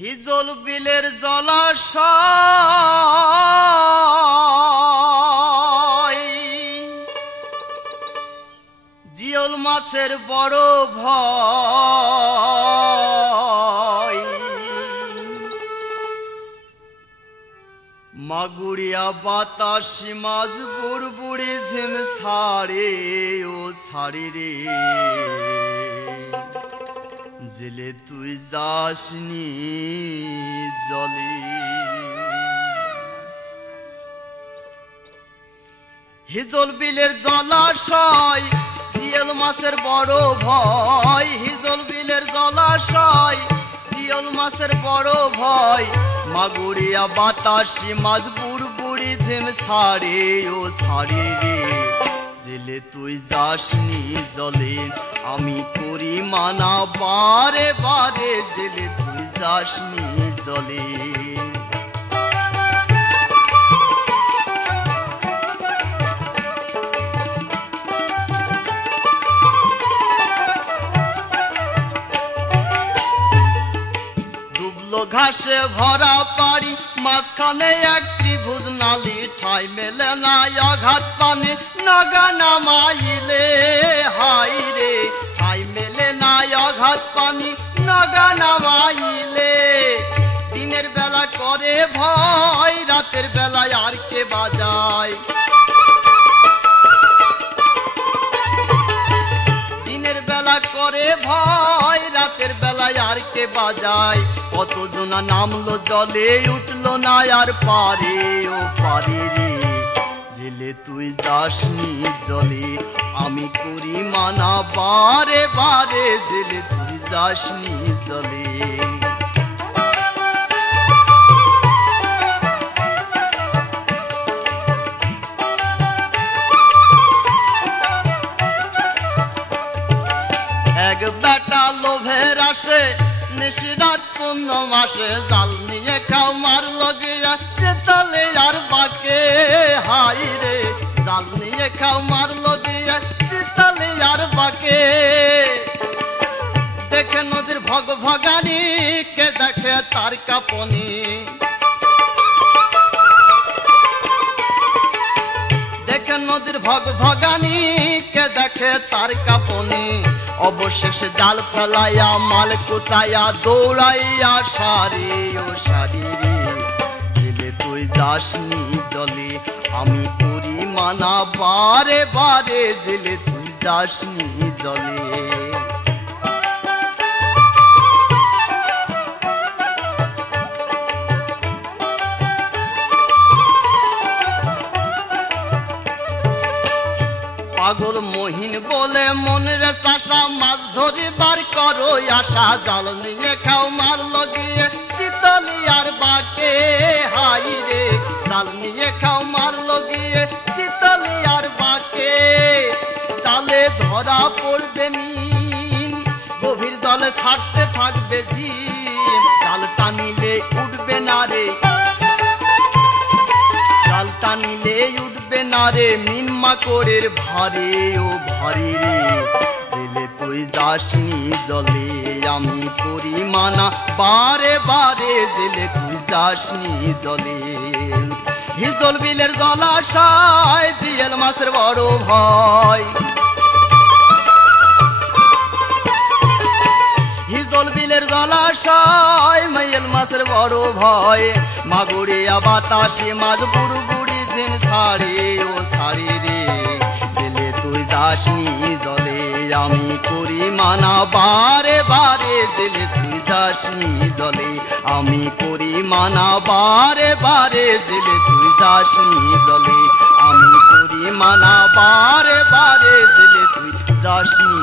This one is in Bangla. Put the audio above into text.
হিজল বিলের জলাশয় জিওল মাছের বড় ভয় মাগুড়িয়া বাতাসি মাছ বুড়বুড়ি ঝিম ছাড়ে ও ছাড়ি রে জেলে তুই যাসনি জলে হিজল বিলের জলাশয় জিওল মাছের বড় ভয় হিজল বিলের জলাশয় জিওল মাছের বড় ভয় মাগুড়িয়া বাতাসি মাছ বুড়বুড়ি ঝিম ছাড়ে ও ছাড়ি রে জেলে তুই যাসনি জলে আমি করি মানা বারে বারে জেলে তুই যাসনি জলে দুবলো ঘাসে ভরা পাড়ি মাঝখানে এক ত্রিভুজ নালি ঠাই মেলে না আঘাত পানে নগা নামাইলে হাই রে ঠাই মেলে না আঘাত পানি নগা নামাইলে দিনের বেলা করে ভয় রাতের বেলায় আর কে বাজায় দিনের বেলা করে ভয় রাতের বেলায় আর কে বাজায় কতজনা নামলো জলে উঠলো না আর পারে ও পারে রে জেলে তুই যাসনি জলে আমি করি মানা বারে বারে জেলে তুই যাসনি জলে এক বেটা লোভের আসে নিশিরাত পূর্ণ মাসে জাল নিয়ে খাও মারল গিয়া চেতলে আর বাকে হাই রে জাল নিয়ে খাও মারল গিয়া চেতলে আর বাকে দেখে নদীর ভগ ভগানি কে দেখে তার কাপনি দেখে নদীর ভগ ভগানি কে দেখে তার কাপনি অবশেষে জাল ফেলাইয়া মাল কুচাইয়া দৌড়াইয়া সারি ও সারি রে জেলে তুই যাসনি জলে আমি করি মানা বারে বারে জেলে তুই যাসনি জলে পাগল মহিন বলে মনের চাষা মাছ ধরিবার করো আশা জাল নিয়ে খাও মারল গিয়ে চিতলি আর বাকে হাই রে জাল নিয়ে খাও মারল গিয়ে চিতলি আর বাকে জালে ধরা পড়বে মিন গভীর জলে ছাড়তে থাকবে জিম জাল টানিলে উঠবে না রে জাল টানিলে উঠবে না রে মিন মাকড়ের ভারে ও ভারে রে জেলে তুই যাসনি জলে আমি করি মানা বারে বারে জেলে তুই যাসনি জলে হিজল বিলের জলাশয় জিওল মাছের বড় ভয় হিজল বিলের জলাশয় জিওল মাছের বড় ভয় মাগুড়িয়া বাতাসি মাছ বুড়বুড়ি ঝিম ছাড়ে ও ছাড়ি রে জেলে তুই যাসনি জলে আমি করি মানা বারে বারে জেলে তুই যাসনি জলে আমি করি মানা বারে বারে জেলে তুই যাসনি জলে আমি করি মানা বারে বারে জেলে তুই যাসনি